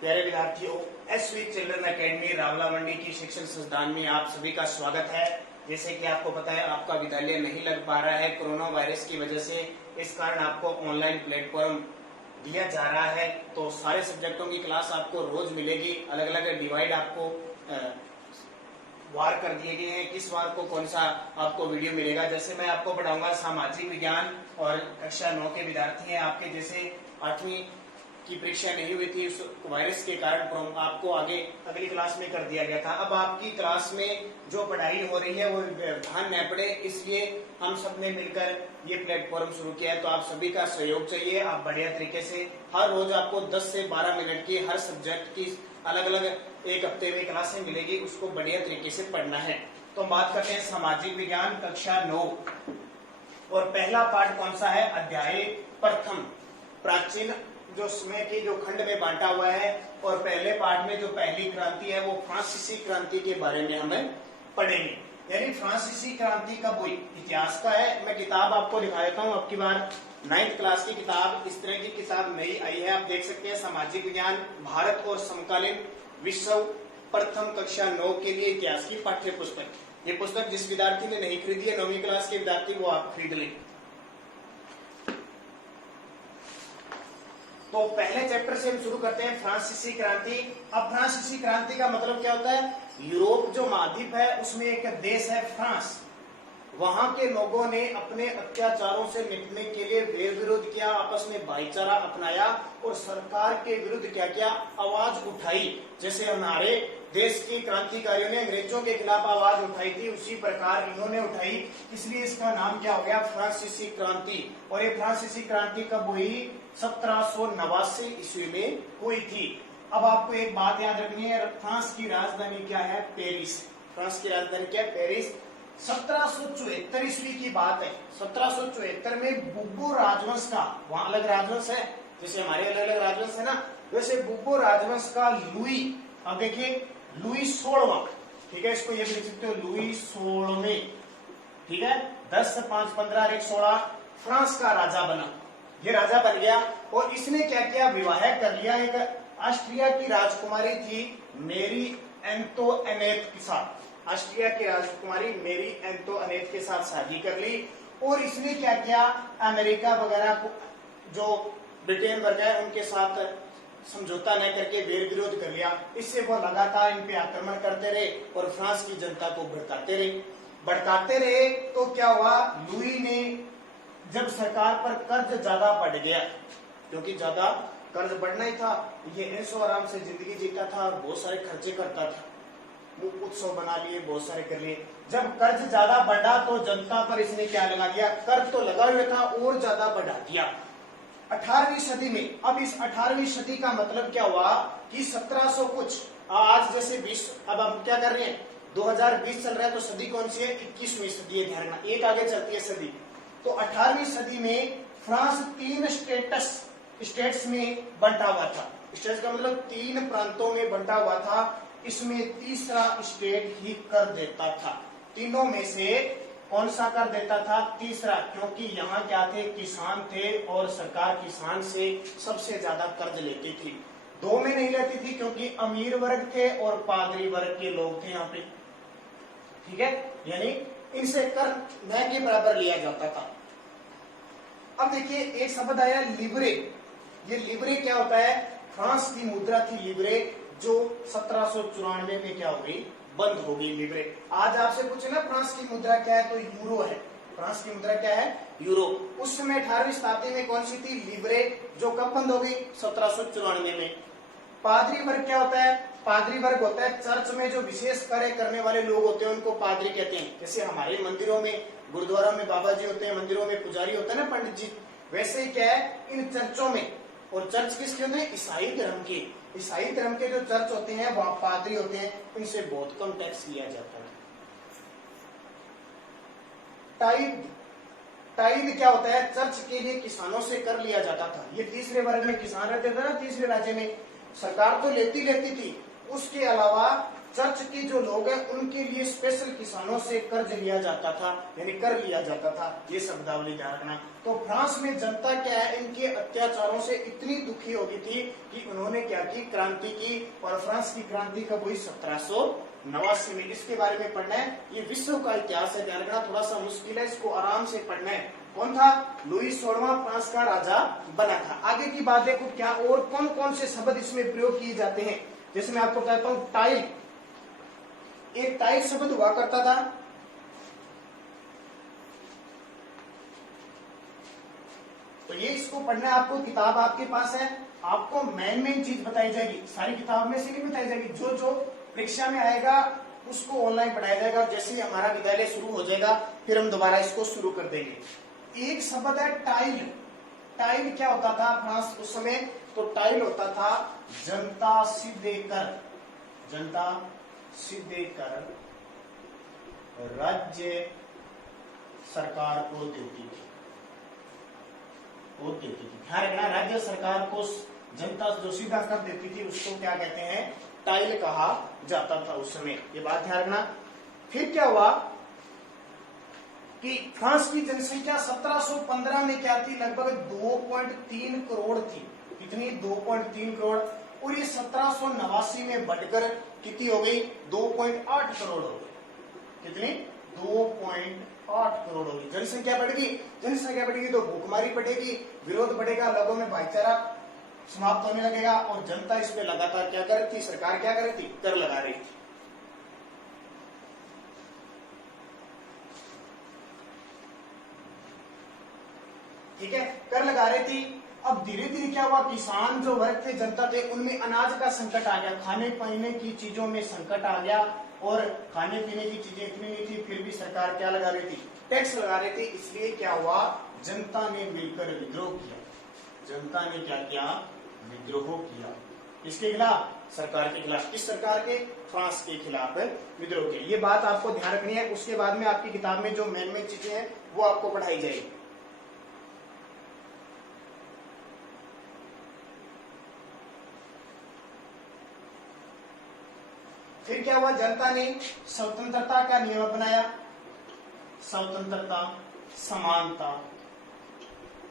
प्यारे विद्यार्थियों, SV children academy Rawla मंडी की शिक्षण संस्थान में आप सभी का स्वागत है। जैसे कि आपको पता है, आपका विद्यालय नहीं लग पा रहा है कोरोना वायरस की वजह से। इस कारण आपको ऑनलाइन प्लेटफॉर्म दिया जा रहा है। तो सारे सब्जेक्टों की क्लास आपको रोज मिलेगी। अलग अलग डिवाइड आपको वार कर दिए गए हैं, किस वार को कौन सा आपको वीडियो मिलेगा। जैसे मैं आपको पढ़ाऊंगा सामाजिक विज्ञान और कक्षा 9 के विद्यार्थी हैं आपके, जैसे 8वीं की परीक्षा नहीं हुई थी उस वायरस के कारण, आपको आगे अगली क्लास में कर दिया गया था। अब आपकी क्लास में जो पढ़ाई हो रही है वो ध्यान न पड़े, इसलिए हम सब ने मिलकर ये प्लेटफॉर्म शुरू किया है। तो आप सभी का सहयोग चाहिए। आप बढ़िया तरीके से हर रोज आपको 10 से 12 मिनट की हर सब्जेक्ट की अलग अलग एक हफ्ते में क्लासें मिलेगी, उसको बढ़िया तरीके से पढ़ना है। तो हम बात करते हैं सामाजिक विज्ञान कक्षा 9 और पहला पाठ कौन सा है? अध्याय प्रथम, प्राचीन जो समय के जो खंड में बांटा हुआ है। और पहले पाठ में जो पहली क्रांति है वो फ्रांसीसी क्रांति के बारे में हमें पढ़ेंगे। यानी फ्रांसीसी क्रांति कब हुई, इतिहास का है। मैं किताब आपको दिखा देता हूँ। अब की बार 9th क्लास की किताब, इस तरह की किताब नई आई है, आप देख सकते हैं। सामाजिक विज्ञान भारत और समकालीन विश्व, प्रथम कक्षा 9 के लिए इतिहास की पाठ्य पुस्तक। ये पुस्तक जिस विद्यार्थी ने नहीं खरीदी है 9वीं क्लास के विद्यार्थी, वो आप खरीद लें। तो पहले चैप्टर से हम शुरू करते हैं, फ्रांसीसी क्रांति। अब फ्रांसीसी क्रांति का मतलब क्या होता है? यूरोप जो महाद्वीप है उसमें एक देश है फ्रांस, वहां के लोगों ने अपने अत्याचारों से निपटने के लिए वेर विरोध किया, आपस में भाईचारा अपनाया और सरकार के विरुद्ध क्या किया? आवाज उठाई। जैसे हमारे देश के क्रांतिकारियों ने अंग्रेजों के खिलाफ आवाज उठाई थी, उसी प्रकार इन्होंने उठाई, इसलिए इसका नाम क्या हो गया? फ्रांसीसी क्रांति। और ये फ्रांसीसी क्रांति कब हुई? 1789 ईस्वी में हुई थी। अब आपको एक बात याद रखनी है, फ्रांस की राजधानी क्या है? पेरिस। फ्रांस की राजधानी क्या है? पेरिस। 1774 ईस्वी की बात है। 1774 में बुब्बो राजवंश का, वहां अलग राजवंश है, जैसे हमारे अलग अलग राजवंश है ना, वैसे बुब्बो राजवंश का लुई, अब देखिए लुई 16वां, ठीक है, इसको ये भी लिख सकते हो लुई 16वें, ठीक है, 10 से 5 15 और 1 16 फ्रांस का राजा बना। ये राजा बन गया और इसने क्या किया? विवाह कर लिया एक ऑस्ट्रिया की राजकुमारी थी मेरी एंटोनेट के साथ। ऑस्ट्रिया की राजकुमारी मेरी एंटोनेट के साथ शादी कर ली। और इसने क्या किया? अमेरिका वगैरह को, जो ब्रिटेन वगैरह, उनके साथ समझौता न करके वेर विरोध कर लिया। इससे वो लगातार इन पे आक्रमण करते रहे और फ्रांस की जनता को भड़काते रहे। तो क्या हुआ? लुई ने जब सरकार पर कर्ज ज्यादा बढ़ गया, क्योंकि ज्यादा कर्ज बढ़ना ही था, ये ऐशो आराम से जिंदगी जीता था और बहुत सारे खर्चे करता था, वो उत्सव बना लिए, बहुत सारे कर लिए। जब कर्ज ज्यादा बढ़ा तो जनता पर इसने क्या लगा दिया? कर्ज तो लगा हुआ था और ज्यादा बढ़ा दिया 18वीं सदी में। अब इस 18वीं सदी का मतलब क्या हुआ कि 1700 कुछ, आज जैसे 20, अब हम क्या कर रहे हैं 2020 चल रहा है, तो सदी कौन सी है? 21वीं सदी है, ध्यान रखना, एक आगे चलती है सदी। तो 18वीं सदी में फ्रांस 3 स्टेट्स में बंटा हुआ था। स्टेट्स का मतलब 3 प्रांतों में बंटा हुआ था। इसमें तीसरा स्टेट ही कर देता था। तीनों में से कौन सा कर देता था? तीसरा, क्योंकि यहाँ क्या थे? किसान थे और सरकार किसान से सबसे ज्यादा कर्ज लेती थी। 2 में नहीं लेती थी क्योंकि अमीर वर्ग थे और पादरी वर्ग के लोग थे यहाँ पे, ठीक है, यानी इनसे कर न के बराबर लिया जाता था। अब देखिए एक शब्द आया लिब्रे। ये लिब्रे क्या होता है? फ्रांस की मुद्रा थी लिब्रे, जो 1794 में क्या हो गई? बंद हो गई लिब्रे। आज आपसे पूछे ना फ्रांस की मुद्रा क्या है, तो यूरो है। फ्रांस की मुद्रा क्या है? यूरो। उस समय 18वीं शताब्दी में कौन सी थी? लिब्रे, जो कब बंद हो गई? 1794 में। पादरी वर्ग क्या होता है? पादरी वर्ग होता है चर्च में जो विशेष कार्य करने वाले लोग होते हैं, उनको पादरी कहते हैं। जैसे हमारे मंदिरों में, गुरुद्वारा में बाबा जी होते हैं, मंदिरों में पुजारी होता है ना, पंडित जी, वैसे ही क्या है इन चर्चों में। और चर्च किसके होते हैं? ईसाई धर्म के। ईसाई धर्म के जो चर्च होते हैं वहां पादरी होते हैं, इनसे बहुत कम टैक्स लिया जाता है। टाइड क्या होता है? चर्च के लिए किसानों से कर लिया जाता था। ये तीसरे वर्ग में किसान रहते थे ना, तीसरे राज्य में सरकार तो लेती थी, उसके अलावा चर्च के जो लोग हैं उनके लिए स्पेशल किसानों से कर्ज लिया जाता था, यानी कर लिया जाता था। ये शब्दावली ध्यान रखना। तो फ्रांस में जनता क्या है, इनके अत्याचारों से इतनी दुखी हो गई थी कि उन्होंने क्या की, क्रांति की। और फ्रांस की क्रांति कब हुई, 1789 में। इसके बारे में पढ़ना है, ये विश्व का इतिहास है, ध्यान रखना। थोड़ा सा मुश्किल है, इसको आराम से पढ़ना है। कौन था, लुई 16वां फ्रांस का राजा बना था। आगे की बात देखो, क्या और कौन कौन से शब्द इसमें प्रयोग किए जाते हैं। जैसे मैं आपको बताता हूं, टाइल, एक टाइल शब्द हुआ करता था। तो ये इसको पढ़ना है आपको, किताब आपके पास है। आपको मेन चीज बताई जाएगी, सारी किताब में से नहीं बताई जाएगी। जो जो परीक्षा में आएगा उसको ऑनलाइन पढ़ाया जाएगा। जैसे ही हमारा विद्यालय शुरू हो जाएगा फिर हम दोबारा इसको शुरू कर देंगे। एक शब्द है टाइल। टाइल क्या होता था फ्रांस उस समय, तो टाइल होता था जनता सीधे कर, जनता सीधे कर राज्य सरकार को देती थी, वो देती थी। ध्यान रखना, राज्य सरकार को जनता जो सीधा कर देती थी उसको क्या कहते हैं, टाइल कहा जाता था उस समय। ये बात ध्यान रखना। फिर क्या हुआ कि फ्रांस की जनसंख्या 1715 में क्या थी, लगभग 2.3 करोड़ थी। कितनी, 2.3 करोड़। और ये 1789 में बढ़कर कितनी हो गई, 2.8 करोड़ हो गई। कितनी, 2.8 करोड़ हो गई। जनसंख्या बढ़ गई, जनसंख्या बढ़ेगी तो भूखमरी बढ़ेगी, विरोध बढ़ेगा, लोगों में भाईचारा समाप्त होने लगेगा। और जनता इसमें लगातार क्या कर रही थी, सरकार क्या कर रही थी, कर लगा रही थी। ठीक है, कर लगा रही थी। अब धीरे धीरे क्या हुआ, किसान जो वर्ग थे, जनता थे, उनमें अनाज का संकट आ गया, खाने पीने की चीजों में संकट आ गया। और खाने पीने की चीजें इतनी नहीं थी, फिर भी सरकार क्या लगा रही थी, टैक्स लगा रही थी। इसलिए क्या हुआ, जनता ने मिलकर विद्रोह किया। जनता ने क्या किया, विद्रोह किया। किसके खिलाफ, सरकार के खिलाफ। किस सरकार के, फ्रांस के खिलाफ विद्रोह किया। ये बात आपको ध्यान रखनी है। उसके बाद में आपकी किताब में जो मेन चीजें हैं वो आपको पढ़ाई जाएगी। फिर क्या हुआ, जनता ने स्वतंत्रता का नियम अपनाया। स्वतंत्रता, समानता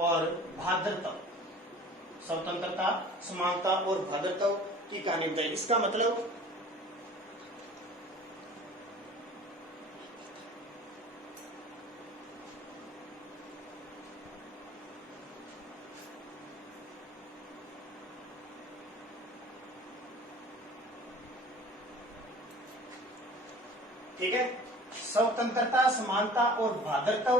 और भ्रातृत्व। स्वतंत्रता, समानता और भ्रातृत्व की कहानी बताई। इसका मतलब ठीक है, स्वतंत्रता, समानता और भ्रातृत्व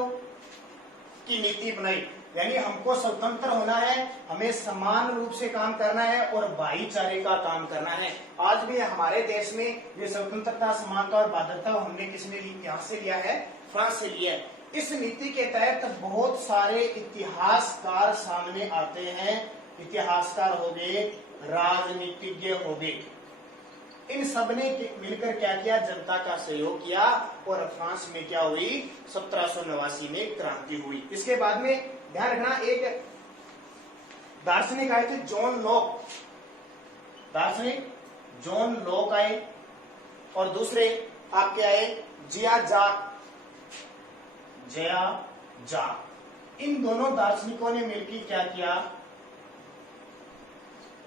की नीति बनाई। यानी हमको स्वतंत्र होना है, हमें समान रूप से काम करना है और भाईचारे का काम करना है। आज भी हमारे देश में ये स्वतंत्रता, समानता और भ्रातृत्व हमने किसने यहाँ से लिया है, फ्रांस से लिया है। इस नीति के तहत बहुत सारे इतिहासकार सामने आते हैं। इतिहासकार हो गए, राजनीतिज्ञ हो गए, इन सब ने मिलकर क्या किया, जनता का सहयोग किया। और फ्रांस में क्या हुई, 1789 में क्रांति हुई। इसके बाद में ध्यान रखना, एक दार्शनिक आए थे, जॉन लॉक। दार्शनिक जॉन लॉक आए और दूसरे आपके आए जिया जाक। इन दोनों दार्शनिकों ने मिलकर क्या किया,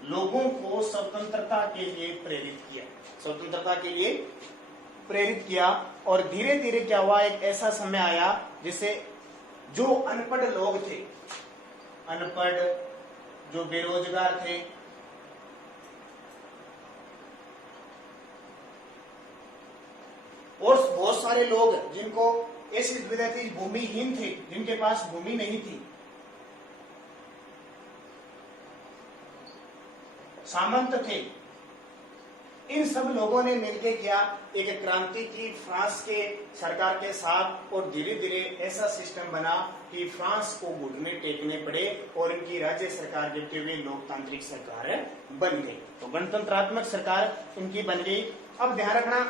लोगों को स्वतंत्रता के लिए प्रेरित किया। स्वतंत्रता के लिए प्रेरित किया। और धीरे धीरे क्या हुआ, एक ऐसा समय आया जिसे जो अनपढ़ लोग थे, अनपढ़ जो बेरोजगार थे, और बहुत सारे लोग जिनको ऐसी सुविधा थी, भूमिहीन थे, जिनके पास भूमि नहीं थी, सामंत थे, इन सब लोगों ने मिलकर किया, एक क्रांति की फ्रांस के सरकार के साथ। और धीरे धीरे ऐसा सिस्टम बना कि फ्रांस को घुटने टेकने पड़े और इनकी राज्य सरकार गिरते हुए लोकतांत्रिक सरकार बन गई। तो गणतंत्रात्मक सरकार इनकी बन गई। अब ध्यान रखना,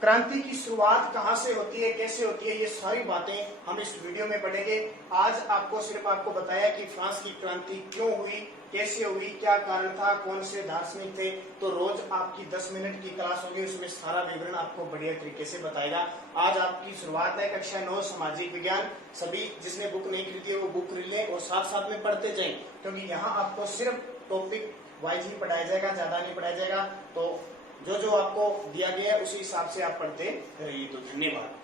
क्रांति की शुरुआत कहां से होती है, कैसे होती है, ये सारी बातें हम इस वीडियो में पढ़ेंगे। आज आपको सिर्फ आपको बताया कि फ्रांस की क्रांति क्यों हुई, कैसे हुई, क्या कारण था, कौन से दार्शनिक थे। तो रोज आपकी 10 मिनट की क्लास होगी, उसमें सारा विवरण आपको बढ़िया तरीके से बताएगा। आज आपकी शुरुआत है कक्षा 9 सामाजिक विज्ञान। सभी जिसने बुक नहीं खरीदी है वो बुक खरीद लें और साथ साथ में पढ़ते जाएं, क्योंकि यहाँ आपको सिर्फ टॉपिक वाइज ही पढ़ाया जाएगा, ज्यादा नहीं पढ़ाया जाएगा। तो जो जो आपको दिया गया है उसी हिसाब से आप पढ़ते रहिए। तो धन्यवाद।